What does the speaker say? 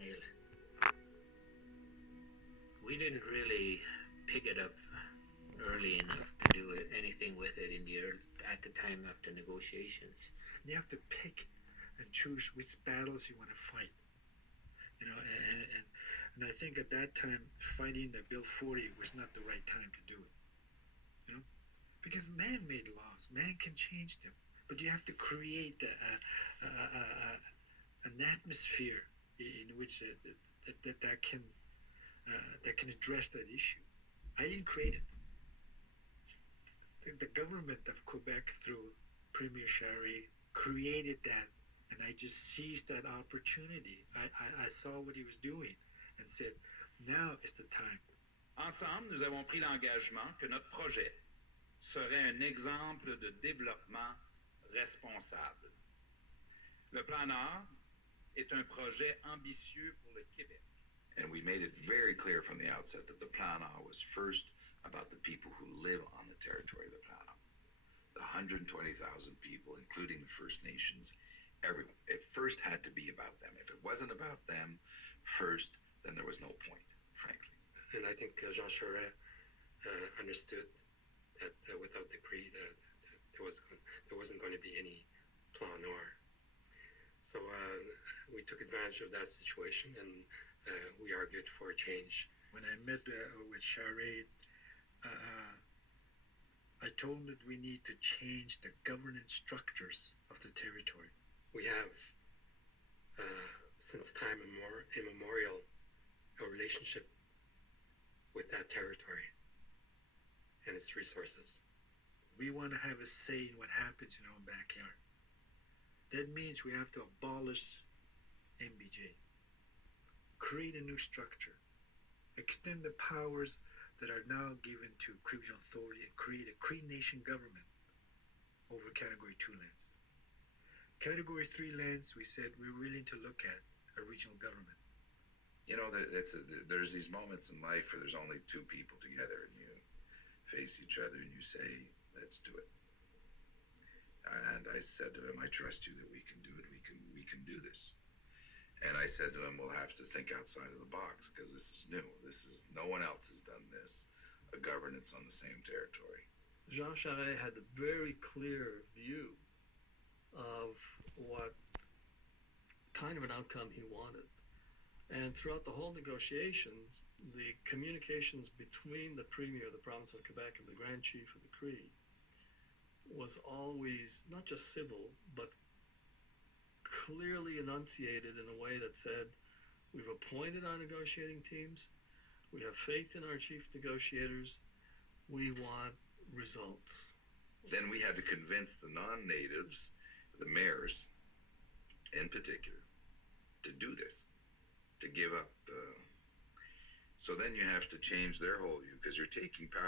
Daniel. We didn't really pick it up early enough to do anything with it at the time of the negotiations. You have to pick and choose which battles you want to fight. And I think at that time, fighting the Bill 40 was not the right time to do it. Because man made laws, man can change them, but you have to create an atmosphere in which that can address that issue. I didn't create it. The government of Quebec, through Premier Charest, created that, and I just seized that opportunity. I saw what he was doing and said, now is the time. Ensemble, nous avons pris l'engagement que notre projet serait un exemple de développement responsable. Le Plan Nord est un projet ambitieux pour le Québec. And we made it very clear from the outset that the Plan Nord was first about the people who live on the territory of the Plan Nord. The 120,000 people, including the First Nations, everyone. It first had to be about them. If it wasn't about them first, then there was no point, frankly. And I think Jean Charest understood that without decree that there wasn't going to be any Plan Nord. So we took advantage of that situation, and we argued for a change. When I met with Charest, I told him that we need to change the governance structures of the territory. We have, since time immemorial, a relationship with that territory and its resources. We want to have a say in what happens in our own backyard. That means we have to abolish MBJ, create a new structure, extend the powers that are now given to Cree Regional Authority, and create a Cree Nation government over Category 2 lands. Category 3 lands, we said we're willing to look at a regional government. There's these moments in life where there's only two people together, and you face each other and you say, let's do it. And I said to him, I trust you that we can do it. We can do this. And I said to him, we'll have to think outside of the box, because this is new. No one else has done this, a governance on the same territory. Jean Charest had a very clear view of what kind of an outcome he wanted. And throughout the whole negotiations, the communications between the Premier of the province of Quebec and the Grand Chief of the Cree was always not just civil, but clearly enunciated in a way that said, we've appointed our negotiating teams, we have faith in our chief negotiators, we want results. Then we had to convince the non-natives, the mayors in particular, to do this, to give up. So then you have to change their whole view, because you're taking power